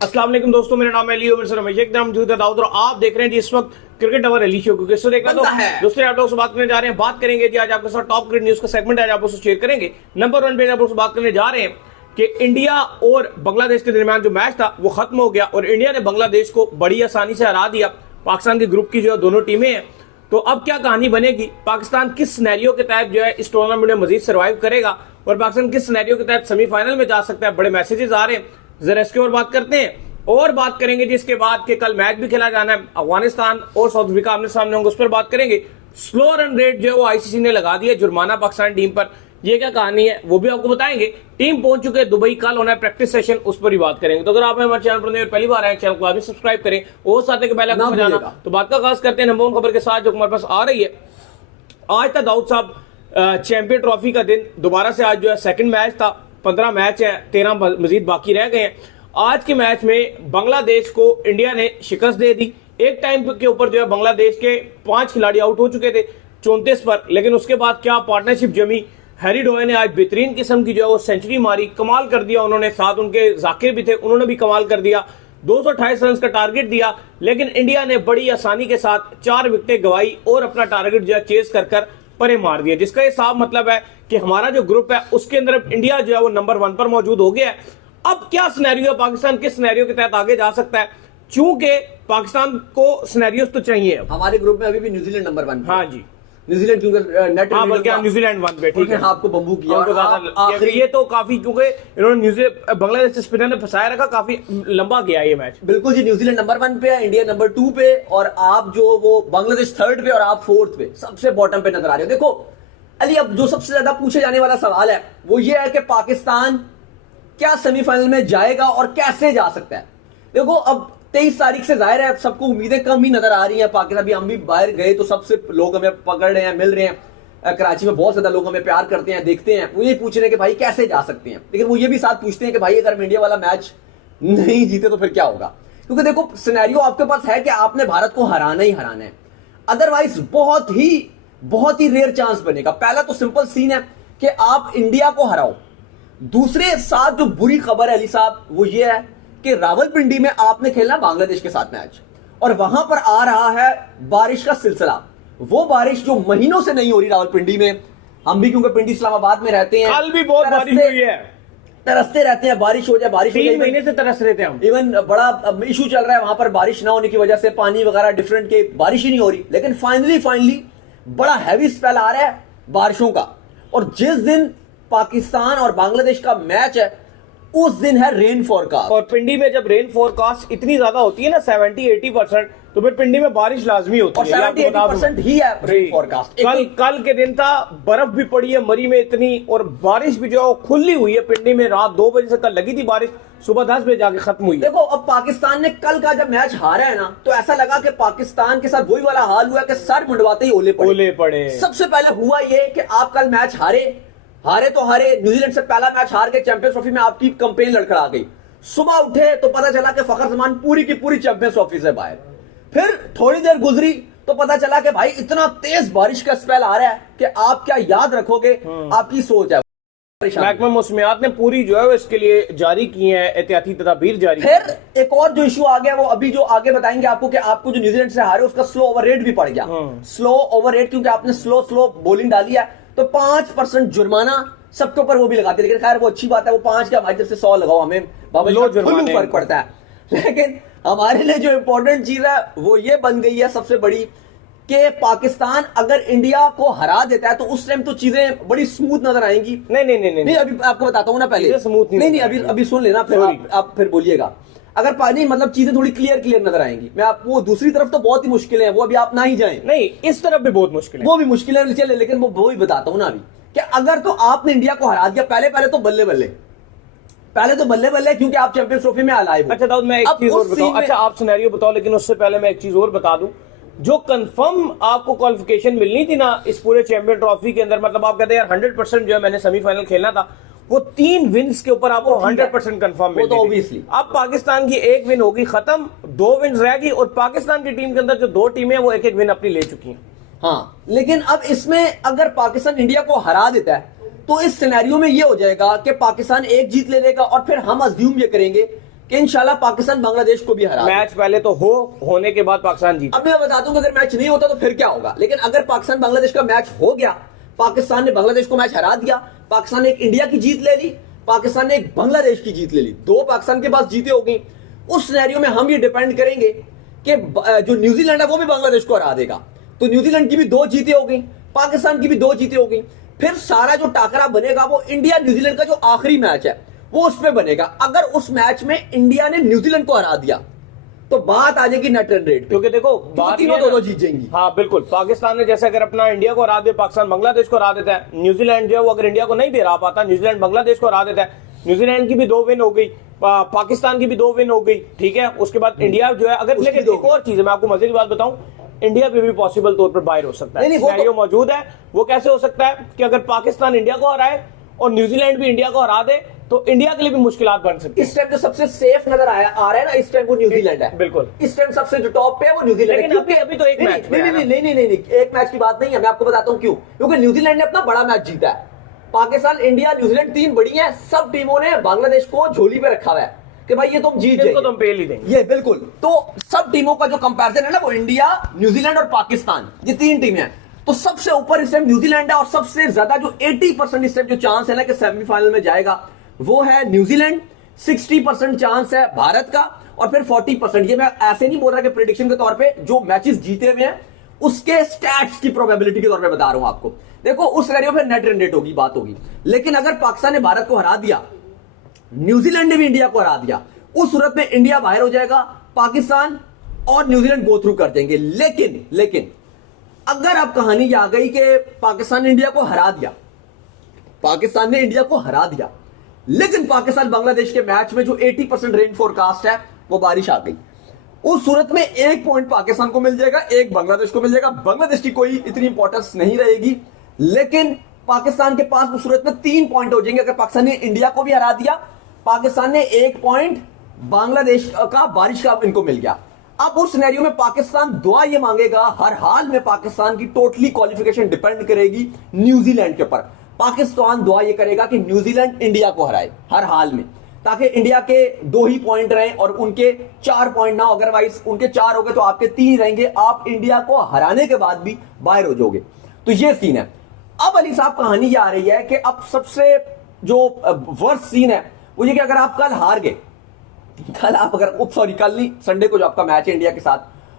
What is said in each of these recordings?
अस्सलाम वालेकुम दोस्तों, मेरा नाम है लियो, मेरे साथ रमेश एकदम मौजूद है दाऊद और आप देख रहे हैं जी इस वक्त क्रिकेट अवर अली शो। क्योंकि इससे देखा तो दूसरे आप लोगों से बात करने जा रहे हैं। बात करेंगे जी आज आपके साथ टॉप क्रिकेट न्यूज का सेगमेंट आज आप लोगों से शेयर करेंगे। नंबर 1 पे आप लोगों से बात करने जा रहे हैं कि इंडिया और बांग्लादेश के दरमियान जो मैच था वो खत्म हो गया और इंडिया ने बांग्लादेश को बड़ी आसानी से हरा दिया। पाकिस्तान के ग्रुप की जो दोनों टीमें हैं, तो अब क्या कहानी बनेगी, पाकिस्तान किस सिनेरियो के तहत जो है इस टूर्नामेंट में मजीद सर्वाइव करेगा और पाकिस्तान किस सिनेरियो के तहत सेमीफाइनल में जा सकता है। बड़े मैसेजेस आ रहे हैं, जरा इसके और बात करते हैं और बात करेंगे जिसके बाद के कल मैच भी खेला जाना है, अफगानिस्तान और साउथ अफ्रीका आमने सामने होंगे, उस पर बात करेंगे। स्लो रन रेट जो है वो आईसीसी ने लगा दिया जुर्माना पाकिस्तान टीम पर, ये क्या कहानी है वो भी आपको बताएंगे। टीम पहुंच चुके हैं दुबई, कल होना है प्रैक्टिस सेशन, उस पर भी बात करेंगे। तो अगर आप हमारे चैनल पर पहली बार आए, चैनल को आप भी सब्सक्राइब करें और साथ ही बेल आइकन बजाना। तो बात का खास करते हैं नंबर 1 खबर के साथ जो हमारे पास आ रही है। आज था दाऊद साहब चैंपियन ट्रॉफी का दिन, दोबारा से आज जो है सेकंड मैच था। 15 मैच है, 13 मजीद बाकी रह गए हैं। आज के मैच में बांग्लादेश को इंडिया ने शिकस्त दे दी। एक टाइम के ऊपर जो है बांग्लादेश के 5 खिलाड़ी आउट हो चुके थे 34 पर, लेकिन उसके बाद क्या पार्टनरशिप जमी। हैरी डोए ने आज बेहतरीन किस्म की जो है वो सेंचुरी मारी, कमाल कर दिया उन्होंने। साथ उनके जाकिर भी थे, उन्होंने भी कमाल कर दिया। 228 रन का टारगेट दिया, लेकिन इंडिया ने बड़ी आसानी के साथ 4 विकेटें गवाई और अपना टारगेट जो है चेस कर परे मार दिया। जिसका ये साफ मतलब है कि हमारा जो ग्रुप है उसके अंदर इंडिया जो है वो नंबर 1 पर मौजूद हो गया है। अब क्या सिनेरियो है, पाकिस्तान किस सिनेरियो के तहत आगे जा सकता है, चूंकि पाकिस्तान को सिनेरियोस तो चाहिए। हमारे ग्रुप में अभी भी न्यूजीलैंड नंबर 1। हाँ जी, न्यूजीलैंड क्योंकि नेट बल्कि न्यूजीलैंड 1 पे, ठीक है, आपको बम्बू किया ये तो काफी, क्योंकि इन्होंने न्यूजीलैंड बांग्लादेश स्पिनर ने फंसाया रखा, काफी लंबा गया ये मैच। बिल्कुल जी, न्यूजीलैंड नंबर 1 पे है, इंडिया नंबर 2 पे और आप जो वो बांग्लादेश 3rd पे और आप 4th पे, सबसे बॉटम पे नजर आ रहे हो। देखो अली, अब जो सबसे ज्यादा पूछे जाने वाला सवाल है वो ये है कि पाकिस्तान क्या सेमीफाइनल में जाएगा और कैसे जा सकता है। देखो अब 23 तारीख से जाहिर है सबको उम्मीदें कम ही नजर आ रही हैं। पाकिस्तान भी, हम भी बाहर गए तो सबसे लोग हमें पकड़ रहे हैं, मिल रहे हैं। कराची में बहुत ज्यादा लोग हमें प्यार करते हैं, देखते हैं, वो ये पूछ रहे हैं कि भाई कैसे जा सकते हैं। लेकिन वो ये भी साथ पूछते हैं कि भाई अगर हम इंडिया वाला मैच नहीं जीते तो फिर क्या होगा। क्योंकि देखो सिनेरियो आपके पास है कि आपने भारत को हराना ही हराना है, अदरवाइज बहुत ही रेयर चांस बनेगा। पहला तो सिंपल सीन है कि आप इंडिया को हराओ। दूसरे साथ जो बुरी खबर है अली साहब वो ये है कि रावलपिंडी में आपने खेलना बांग्लादेश के साथ मैच और वहां पर आ रहा है बारिश का सिलसिला। वो बारिश जो महीनों से नहीं हो रही रावलपिंडी में, हम भी क्योंकि पिंडी इस्लामाबाद में रहते हैं, कल भी बहुत बारिश हुई है, तरसते रहते हैं, बारिश हो जाए बारिश 3 महीने से तरस रहे थे हम। इवन बड़ा इशू चल रहा है वहां पर, बारिश ना होने की वजह से पानी वगैरह डिफरेंट के बारिश ही नहीं हो रही। लेकिन फाइनली बड़ा हैवी स्पेल आ रहा है बारिशों का, और जिस दिन पाकिस्तान और बांग्लादेश का मैच है उस दिन है रेन फोरकास्ट। और पिंडी में जब रेन फोरकास्ट इतनी ज्यादा होती है ना 70-80%, तो फिर पिंडी में बारिश लाजमी होती है। 70-80% ही है रेन फोरकास्ट। कल के दिन था, बर्फ भी पड़ी है मरी में इतनी, और बारिश भी जो है खुली हुई है पिंडी में। रात 2 बजे से कल लगी थी बारिश, सुबह 10 बजे जाके खत्म हुई। देखो अब पाकिस्तान ने कल का जब मैच हारा है ना, तो ऐसा लगा कि पाकिस्तान के साथ वही वाला हाल हुआ कि सर मुंडवाते ही ओले पड़े। सबसे पहले हुआ ये कि आप कल मैच हारे तो हारे, न्यूजीलैंड से पहला मैच हार के चैंपियंस ट्रॉफी में आपकी कंपेन लड़खड़ा गई। सुबह उठे तो पता चला कि फखर जमान पूरी की पूरी चैंपियंस ट्रॉफी से बाहर। फिर थोड़ी देर गुजरी तो पता चला कि भाई इतना तेज बारिश का स्पेल आ रहा है कि आप क्या याद रखोगे, आपकी सोच है। महकमा मौसमियात ने पूरी जो है इसके लिए जारी की है एहतियाती तदाबीर जारी। फिर एक और जो इशू आ गया वो अभी जो आगे बताएंगे आपको, कि आपको जो न्यूजीलैंड से हारे उसका स्लो ओवर रेट भी पड़ गया। स्लो ओवर रेट क्योंकि आपने स्लो बॉलिंग डाली है, तो 5% जुर्माना सबके ऊपर वो भी लगाते। लेकिन खैर वो अच्छी बात है, वो 5 का हमारी तरफ से 100 लगाओ, हमें फर्क पड़ता है। लेकिन हमारे लिए जो इंपॉर्टेंट चीज है वो ये बन गई है सबसे बड़ी, कि पाकिस्तान अगर इंडिया को हरा देता है तो उस टाइम तो चीजें बड़ी स्मूथ नजर आएंगी। नहीं, अभी आपको बताता हूं ना, पहले स्मूथ नहीं, अभी सुन लेना, फिर आप फिर बोलिएगा। अगर नहीं मतलब चीजें थोड़ी क्लियर नजर आएंगी। मैं आपको दूसरी तरफ तो बहुत ही मुश्किल है, वो अभी आप ना ही जाएं। नहीं, इस तरफ भी बहुत मुश्किल है, वो भी मुश्किल है चले, लेकिन वो ही बताता हूं ना अभी, कि अगर तो आपने इंडिया को हरा दिया, पहले तो बल्ले, क्योंकि आप चैंपियंस ट्रॉफी में अलाइव हो। अच्छा दाऊद, मैं एक चीज और बताऊं। अच्छा आप सिनेरियो बताओ, लेकिन उससे पहले मैं एक चीज और बता दूं। जो कंफर्म आपको क्वालिफिकेशन मिलनी थी ना इस पूरे चैंपियन ट्रॉफी के अंदर, मतलब आप कहते हैं यार 100% जो है मैंने सेमीफाइनल खेलना था, वो 3 विन्स के ऊपर आपको 100% कंफर्म मिली। तो ऑब्वियसली अब पाकिस्तान की 1 विन होगी खत्म, 2 विन रहेगी, और पाकिस्तान की टीम के अंदर जो 2 टीमें हैं वो 1-1 विन अपनी ले चुकी हैं। हाँ, लेकिन अब इसमें अगर पाकिस्तान इंडिया को हरा देता है तो इस सिनेरियो में ये हो जाएगा कि पाकिस्तान 1 जीत ले लेगा, और फिर हम अज्यूम ये करेंगे कि इंशाल्लाह पाकिस्तान बांग्लादेश को भी हरा दे। मैच पहले तो होने के बाद पाकिस्तान जीत। अब मैं बता दूं कि अगर मैच नहीं होता तो फिर क्या होगा, लेकिन अगर पाकिस्तान बांग्लादेश का मैच हो गया, पाकिस्तान ने बांग्लादेश को मैच हरा दिया, पाकिस्तान ने एक इंडिया की जीत ले ली, पाकिस्तान ने एक बांग्लादेश की जीत ले ली, दो पाकिस्तान के पास जीते हो गई। उस सिनेरियो में हम ये डिपेंड करेंगे कि जो न्यूजीलैंड है वो भी बांग्लादेश को हरा देगा, तो न्यूजीलैंड की भी दो जीते हो गई, पाकिस्तान की भी दो जीते हो गई। फिर सारा जो टाकरा बनेगा वो इंडिया न्यूजीलैंड का जो आखिरी मैच है वो उस पे बनेगा। अगर उस मैच में इंडिया ने न्यूजीलैंड को हरा दिया तो बात आ जाएगी नेट रन रेट, क्योंकि देखो बात तीनों दोनों जीत जाएंगी। हाँ बिल्कुल, पाकिस्तान ने जैसे अगर अपना इंडिया को हरा दे, पाकिस्तान बांग्लादेश को हरा देता है, न्यूजीलैंड जो है वो अगर इंडिया को नहीं दे रहा पाता, न्यूजीलैंड बांग्लादेश को हरा देता है, न्यूजीलैंड की भी 2 विन हो गई, पाकिस्तान की भी 2 विन हो गई, ठीक है। उसके बाद इंडिया जो है अगर, लेकिन एक और चीज है, मैं आपको मजे की बात बताऊं, इंडिया पे भी पॉसिबल तौर पर बाहर हो सकता है, सिनेरियो मौजूद है। वो कैसे हो सकता है कि अगर पाकिस्तान इंडिया को हराए और न्यूजीलैंड भी इंडिया को हरा दे तो इंडिया के लिए भी मुश्किलात बन सकती है। इस टाइम जो सबसे सेफ नजर आ रहा है ना, इस टाइम वो न्यूजीलैंड है। बिल्कुल, इस टाइम सबसे जो टॉप पे है वो न्यूजीलैंड है। लेकिन अभी तो एक मैच नहीं, एक मैच की बात नहीं है, मैं आपको बताता हूं क्यों। क्योंकि न्यूजीलैंड ने अपना बड़ा मैच जीता है। पाकिस्तान, इंडिया, न्यूजीलैंड 3 बड़ी हैं, सब टीमों ने बांग्लादेश को झोली पे रखा हुआ है कि भाई ये तुम जीत जाओगे, तुम पेल ही देंगे। ये बिल्कुल, तो सब टीमों का जो कंपैरिजन है ना वो इंडिया, न्यूजीलैंड और पाकिस्तान, ये 3 टीमें हैं। तो सबसे ऊपर इस टाइम न्यूजीलैंड है और सबसे ज्यादा जो 80% इस टाइम जो चांस है ना कि सेमीफाइनल में जाएगा वो है न्यूजीलैंड। 60% चांस है भारत का और फिर 40%, ये मैं ऐसे नहीं बोल रहा कि प्रेडिक्शन के तौर पे, जो मैचेस जीते हुए हैं उसके स्टैट्स की प्रोबेबिलिटी के तौर पे बता रहा हूं आपको। देखो उस सिनेरियो पे नेट रन रेट होगी, बात होगी। लेकिन अगर पाकिस्तान ने भारत को हरा दिया, न्यूजीलैंड ने भी इंडिया को हरा दिया, उस सूरत में इंडिया बाहर हो जाएगा, पाकिस्तान और न्यूजीलैंड गो थ्रू कर देंगे। लेकिन अगर अब कहानी आ गई कि पाकिस्तान ने इंडिया को हरा दिया, पाकिस्तान ने इंडिया को हरा दिया, लेकिन पाकिस्तान बांग्लादेश के मैच में जो 80% रेन फोरकास्ट है वो बारिश आ गई, उस सूरत में 1 पॉइंट पाकिस्तान को मिल जाएगा, 1 बांग्लादेश को मिल जाएगा। बांग्लादेश की कोई इतनी इंपॉर्टेंस नहीं रहेगी, लेकिन पाकिस्तान के पास उस सूरत में 3 पॉइंट हो जाएंगे। अगर पाकिस्तान ने इंडिया को भी हरा दिया, पाकिस्तान ने 1 पॉइंट बांग्लादेश का बारिश का इनको मिल गया। अब उस सिनेरियो में पाकिस्तान दुआ ये मांगेगा, हर हाल में पाकिस्तान की टोटली क्वालिफिकेशन डिपेंड करेगी न्यूजीलैंड के ऊपर। पाकिस्तान दुआ ये करेगा कि न्यूजीलैंड इंडिया को हराए हर हाल में, ताकि इंडिया के 2 ही पॉइंट रहे और उनके 4 पॉइंट ना, अदरवाइज उनके 4 हो गए तो आपके 3 रहेंगे, आप इंडिया को हराने के बाद भी बाहर हो जाओगे। तो ये सीन है। अब अली साहब कहानी ये आ रही है कि अब सबसे जो वर्स्ट सीन है वो ये कि अगर आप कल हार गए, कल आप अगर सॉरी कल नहीं, संडे को जो आपका मैच है इंडिया के साथ,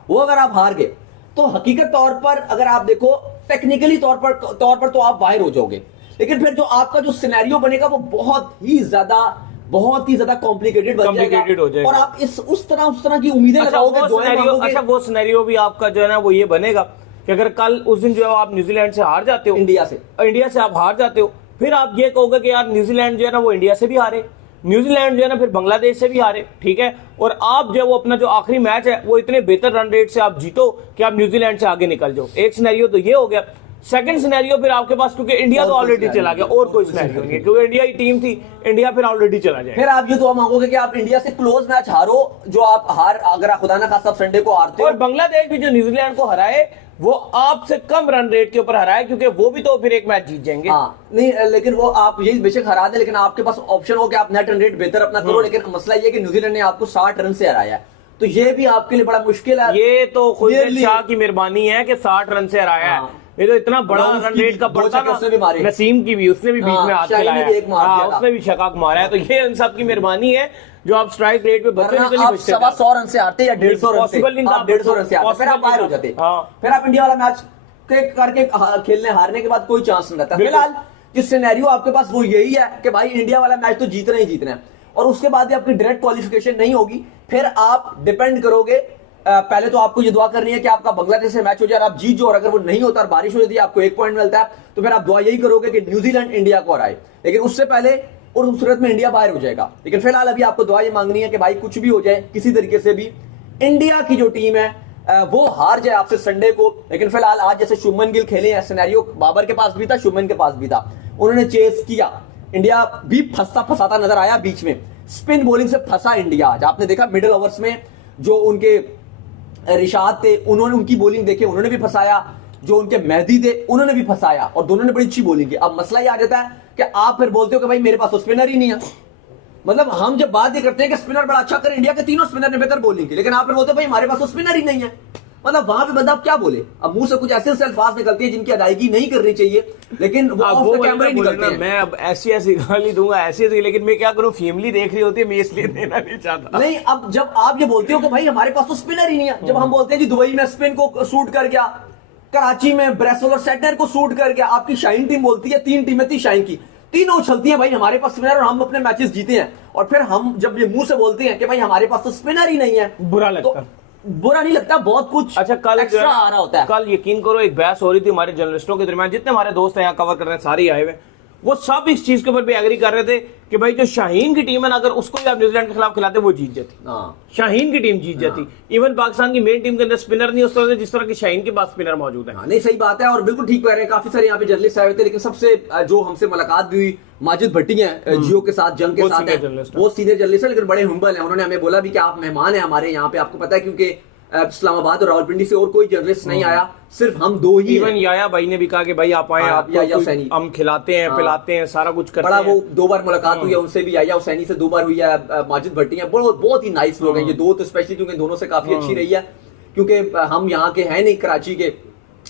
वो अगर आप हार गए तो हकीकत तौर पर अगर आप देखो टेक्निकली तौर पर तो आप बाहर हो जाओगे, लेकिन फिर जो आपका जो सिनेरियो बनेगा वो बहुत ही ज्यादा कॉम्प्लिकेटेड बन जाएगा और आप उस तरह की उम्मीदें लगाओगे। वो सिनेरियो भी आपका जो है ना वो ये बनेगा कि अगर कल उस दिन जो है आप न्यूजीलैंड से हार जाते हो, इंडिया से आप हार जाते हो, फिर आप ये कहोगे कि यार न्यूजीलैंड जो है ना वो इंडिया से भी हारे, न्यूजीलैंड जो है ना फिर बांग्लादेश से भी हारे, ठीक है, और आप जो वो अपना जो आखिरी मैच है वो इतने बेहतर रन रेट से आप जीतो कि आप न्यूजीलैंड से आगे निकल जाओ। एक सिनेरियो तो ये हो गया। सेकंड सिनेरियो फिर आपके पास, क्योंकि इंडिया तो ऑलरेडी चला गया और कोई सिनेरियो नहीं है, क्योंकि इंडिया की टीम थी, इंडिया फिर ऑलरेडी चला जाए। फिर आप ये दुआ मांगोगे कि आप इंडिया से क्लोज मैच हारो, जो आप अगर खुदा ना खास्ता संडे को हारते और बांग्लादेश भी जो न्यूजीलैंड को हराए वो आपसे कम रन रेट के ऊपर हराए, क्योंकि वो भी तो फिर एक मैच जीत जाएंगे। नहीं, लेकिन वो आप यही बेशक हरा दे, लेकिन आपके पास ऑप्शन हो कि आप नेट रन रेट बेहतर अपना करो। लेकिन मसला ये कि न्यूजीलैंड ने आपको 60 रन से हराया है, तो ये भी आपके लिए बड़ा मुश्किल है। ये तो खुद शाह की मेहरबानी है कि 60 रन से हराया है। ये तो इतना बड़ा रन रेट का बढ़ता ना, नसीम की भी, उसने भी बीच में हाथ चलाया, उसने भी छक्का मारा है, तो ये इन सब की मेहरबानी है जो आप स्ट्राइक रेट पे बचते हैं। आप 125 रन से आते या 150 रन से, 150 रन से आते, फिर आप बाहर हो जाते, फिर आप इंडिया वाला मैच करके खेलने हारने के बाद कोई चांस नहीं रहता। फिलहाल जो सिनेरियो आपके पास वो यही है कि भाई इंडिया वाला मैच तो जीतना ही जीतना है, और उसके बाद आपकी डायरेक्ट क्वालिफिकेशन नहीं होगी। फिर आप डिपेंड करोगे, पहले तो आपको ये दुआ करनी है कि आपका बांग्लादेश से मैच हो जाए और आप जीत जाओ, और अगर वो नहीं होता और बारिश हो जाती है आपको 1 पॉइंट मिलता है, तो फिर आप दुआ यही करोगे कि न्यूजीलैंड इंडिया को हराए। लेकिन उससे पहले और उस सूरत में इंडिया बाहर हो जाएगा। लेकिन फिलहाल अभी आपको दुआ ये मांगनी है कि भाई कुछ भी हो जाए, किसी तरीके से भी इंडिया की जो टीम है वो हार जाए आपसे संडे को। लेकिन फिलहाल आज जैसे शुभमन गिल खेले हैं, सिनेरियो बाबर के पास भी था, शुभमन के पास भी था, उन्होंने चेस किया, इंडिया भी फंसाता नजर आया, बीच में स्पिन बॉलिंग से फंसा इंडिया। आज आपने देखा मिडिल ओवर्स में जो उनके रिशाद थे, उन्होंने उनकी बॉलिंग देखे, उन्होंने भी फंसाया, जो उनके मेहदी थे उन्होंने भी फंसाया, और दोनों ने बड़ी अच्छी बॉलिंग की। अब मसला ये आ जाता है कि आप फिर बोलते हो कि भाई मेरे पास तो स्पिनर ही नहीं है, मतलब हम जब बात ये करते हैं कि स्पिनर बड़ा अच्छा कर, इंडिया के तीनों स्पिनर ने बेहतर बॉलिंग की, लेकिन आप फिर बोलते हैं भाई हमारे पास तो स्पिनर ही नहीं है। मतलब वहां पे बंदा आप क्या बोले, अब मुंह से कुछ ऐसे ऐसे अल्फाज निकलते हैं जिनकी अदायगी नहीं करनी चाहिए, लेकिन वो ऑफ द कैमरा ही निकलते हैं। मैं अब ऐसी ऐसी गाली दूंगा ऐसी, लेकिन मैं क्या करूं, फैमिली देख रही होती है, मैं इसलिए देना नहीं चाहता। नहीं, अब जब आप ये बोलते हो कि भाई हमारे पास तो स्पिनर ही नहीं है, जब हम बोलते हैं जी दुबई में स्पिन को सूट कर गया, कराची में ब्रेसवेल और सेटनर को सूट कर गया, आपकी शाइन टीम बोलती है 3 टीमें थी शाइन की, तीनों उछलती हैं भाई हमारे पास स्पिनर और हम अपने मैचेस जीते हैं, और फिर हम जब ये मुंह से बोलते हैं कि भाई हमारे पास तो स्पिनर ही नहीं है, बुरा लगता, बुरा नहीं लगता, बहुत कुछ अच्छा कल एक्स्ट्रा आ रहा होता है। कल यकीन करो एक बहस हो रही थी हमारे जर्नलिस्टों के दरमियान, जितने हमारे दोस्त हैं यहाँ कवर कर रहे हैं सारे आए हुए, वो सब इस चीज के ऊपर भी एग्री कर रहे थे कि भाई जो शाहीन की टीम है ना, अगर उसको भी आप न्यूजीलैंड के खिलाफ खिलाते वो जीत जाती। शाहीन की टीम जीत जाती। इवन पाकिस्तान की मेन टीम के अंदर स्पिनर नहीं उस तरह से जिस तरह की शाहीन के पास स्पिनर मौजूद है। नहीं, सही बात है, और बिल्कुल ठीक कह रहे हैं। काफी सारे यहाँ पे जर्नलिस्ट आए हुए थे, लेकिन सबसे जो हमसे मुलाकात भी हुई माजिद भट्टी हैं, जियो के साथ जंग के साथ है, वो सीनियर जर्नलिस्ट है, लेकिन बड़े हुम्बल है। उन्होंने हमें बोला भी कि आप मेहमान हैं हमारे यहाँ पे, आपको पता है क्योंकि इस्लामाबाद और रावलपिंडी से और कोई जर्नलिस्ट नहीं आया, सिर्फ हम 2 ही। इवन याया भाई ने भी कहा कि भाई आप आए, आप हम खिलाते हैं, पिलाते हैं, सारा कुछ करते हैं। बड़ा वो 2 बार मुलाकात हुई है उनसे भी, याया हुसैनी से 2 बार हुई है, माजिद भट्टी है, बहुत ही नाइस लोग हैं ये 2 तो, स्पेशली क्योंकि दोनों से काफी अच्छी रही है, क्योंकि हम यहाँ के हैं नहीं कराची के,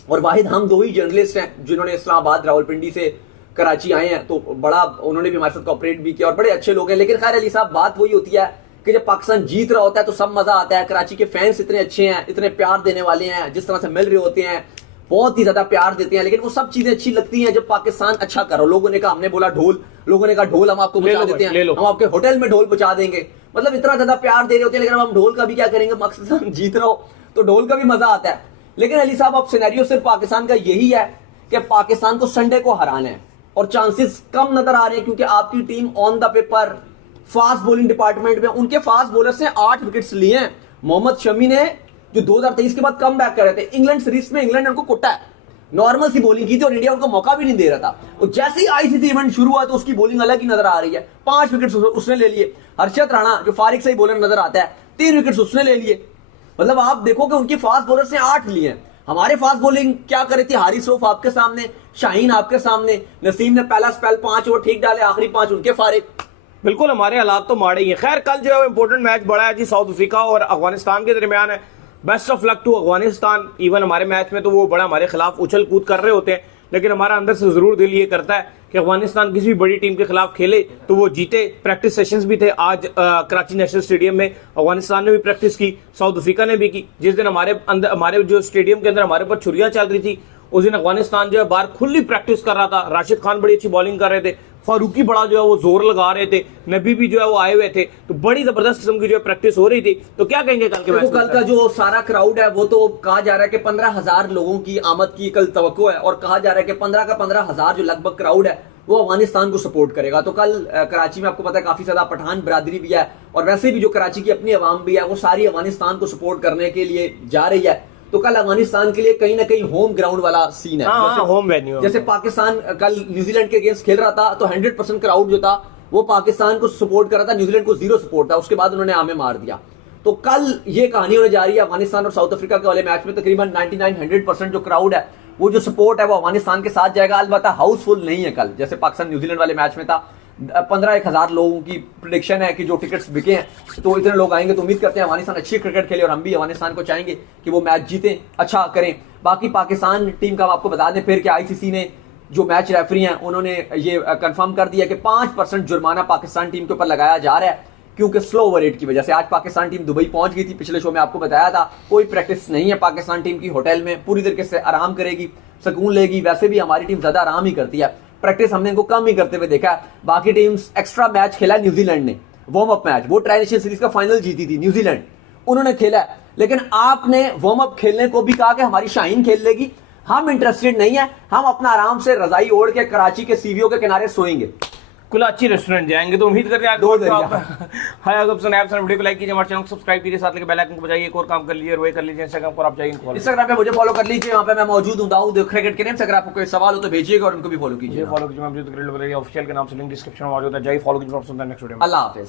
और वाहिद हम 2 ही जर्नलिस्ट हैं जिन्होंने इस्लामाबाद रावलपिंडी से कराची आए हैं, तो बड़ा उन्होंने भी हमारे साथ कोऑपरेट भी किया और बड़े अच्छे लोग हैं। लेकिन खैर अली साहब, बात वही होती है कि जब पाकिस्तान जीत रहा होता है तो सब मजा आता है। कराची के फैंस इतने अच्छे हैं, इतने प्यार देने वाले हैं, जिस तरह से मिल रहे होते हैं बहुत ही ज्यादा प्यार देते हैं, लेकिन वो सब चीजें अच्छी लगती हैं जब पाकिस्तान अच्छा करो। लोगों ने कहा, हमने बोला ढोल, लोगों ने कहा ढोल हम आपको बचा देते हैं, हम आपके होटल में ढोल बचा देंगे, मतलब इतना ज्यादा प्यार दे रहे होते हैं, लेकिन हम ढोल का भी क्या करेंगे, मकसद जीत रहा हो तो ढोल का भी मजा आता है। लेकिन अली साहब, अब सिनेरियो सिर्फ पाकिस्तान का यही है कि पाकिस्तान को संडे को हराना है, और चांसेस कम नजर आ रहे हैं क्योंकि आपकी team on the paper fast bowling department में, उनके फास्ट बॉलर से 8 विकेट्स लिए हैं। मोहम्मद शमी ने जो 2023 के बाद कम बैक कर रहे थे, इंग्लैंड सीरीज में इंग्लैंड ने उनको कुटा है, नॉर्मल सी बॉलिंग की थी और इंडिया उनको मौका भी नहीं दे रहा था। और जैसे ही आईसीसी इवेंट शुरू हुआ तो उसकी बॉलिंग अलग ही नजर आ रही है, 5 विकेट्स उसने ले लिए। हर्षद राणा जो फारिग से ही बॉलर नजर आता है, 3 विकेट्स उसने ले लिए। मतलब आप देखो कि उनकी फास्ट बॉलर से 8 लिए हैं। हमारे फास्ट बॉलिंग क्या कर रही थी, हारिस रऊफ आपके सामने, शाहीन आपके सामने, नसीम ने पहला स्पेल 5 ओवर ठीक डाले, आखिरी 5 उनके फारिग। बिल्कुल हमारे हालात तो माड़े ही हैं। खैर कल जो है इंपॉर्टेंट मैच बड़ा है जी, साउथ अफ्रीका और अफगानिस्तान के दरमियान है। Best of luck to Afghanistan. Even हमारे मैच में तो वो बड़ा हमारे खिलाफ उछल कूद कर रहे होते हैं, लेकिन हमारा अंदर से जरूर दिल ये करता है कि अफगानिस्तान किसी भी बड़ी टीम के खिलाफ खेले तो वो जीते। प्रैक्टिस सेशंस भी थे आज कराची नेशनल स्टेडियम में, अफगानिस्तान ने भी प्रैक्टिस की, साउथ अफ्रीका ने भी की। जिस दिन हमारे जो स्टेडियम के अंदर हमारे ऊपर छुरियां चल रही थी, उस दिन अफगानिस्तान जो है बाहर खुली प्रैक्टिस कर रहा था। राशिद खान बड़ी अच्छी बॉलिंग कर रहे थे, फारूकी बड़ा जो है वो जोर लगा रहे थे, नबी भी जो है वो आए हुए थे, तो बड़ी जबरदस्त किस्म की जो है प्रैक्टिस हो रही थी। तो क्या कहेंगे कल के मैच? कल का जो सारा क्राउड है वो तो कहा जा रहा है कि 15,000 लोगों की आमद की कल तवक्को है, और कहा जा रहा है कि 15 का 15,000 जो लगभग क्राउड है वो अफगानिस्तान को सपोर्ट करेगा। तो कल कराची में आपको पता है काफी ज्यादा पठान बिरादरी भी है, और वैसे भी जो कराची की अपनी आवाम भी है वो सारी अफगानिस्तान को सपोर्ट करने के लिए जा रही है। तो कल अफगानिस्तान के लिए कहीं ना कहीं होम ग्राउंड वाला सीन है। Home venue. जैसे पाकिस्तान कल न्यूजीलैंड के अगेंस्ट खेल रहा था तो 100% क्राउड जो था वो पाकिस्तान को सपोर्ट कर रहा था, न्यूजीलैंड को 0 सपोर्ट था, उसके बाद उन्होंने आमे मार दिया। तो कल ये कहानी होने जा रही है अफगानिस्तान और साउथ अफ्रीका के वाले मैच में तकरीबन 99-100% जो क्राउड है वो जो सपोर्ट है वो अफगानिस्तान के साथ जाएगा। अलबत्ता हाउसफुल नहीं है कल, जैसे पाकिस्तान न्यूजीलैंड वाले मैच में था। 15,000 लोगों की प्रेडिक्शन है कि जो टिकट्स बिके हैं, तो इतने लोग आएंगे। तो उम्मीद करते हैं अफगानिस्तान अच्छी क्रिकेट खेले, और हम भी अफगानिस्तान को चाहेंगे कि वो मैच जीतें, अच्छा करें। बाकी पाकिस्तान टीम का आपको बता दें फिर कि आईसीसी ने जो मैच रेफरी हैं उन्होंने ये कंफर्म कर दिया कि 5% जुर्माना पाकिस्तान टीम के ऊपर लगाया जा रहा है, क्योंकि स्लो ओवर रेट की वजह से। आज पाकिस्तान टीम दुबई पहुंच गई थी, पिछले शो में आपको बताया था। कोई प्रैक्टिस नहीं है पाकिस्तान टीम की, होटल में पूरी तरीके से आराम करेगी, सुकून लेगी। वैसे भी हमारी टीम ज्यादा आराम ही करती है, प्रैक्टिस हमने इनको कम ही करते हुए देखा है। बाकी टीम्स एक्स्ट्रा मैच खेला न्यूजीलैंड ने, वार्म अप मैच, वो ट्राई नेशन सीरीज का फाइनल जीती थी न्यूजीलैंड, उन्होंने खेला। लेकिन आपने वार्म अप खेलने को भी कहा कि हमारी शाहीन खेल लेगी, हम इंटरेस्टेड नहीं है, हम अपना आराम से रजाई ओढ़ के कराची के सीवीओ के किनारे सोएंगे, कुलाची रेस्टोरेंट जाएंगे। तो उम्मीद करते हैं वीडियो को लाइक कीजिए, हमारे चैनल को सब्सक्राइब कीजिए, साथ लेके बेल आइकन को बजाइए, एक और काम कर लीजिए, रोए कर लीजिए। इंस्टाग्राम पर आप जाइए, इंस्टाग्राम पे मुझे फॉलो कर लीजिए, वहां पे मैं मौजूद हूं, दाऊद क्रिकेट के नेम से। अगर आपको कोई सवाल हो तो भेजिएगा और उनको भी फॉलो कीजिए। फॉलो कीजिए, ऑफिशियल के नाम से लिंक डिस्क्रिप्शन में मौजूद है, जाइए फॉलो कीजिए। नेक्स्ट वीडियो में अल्लाह हाफिज।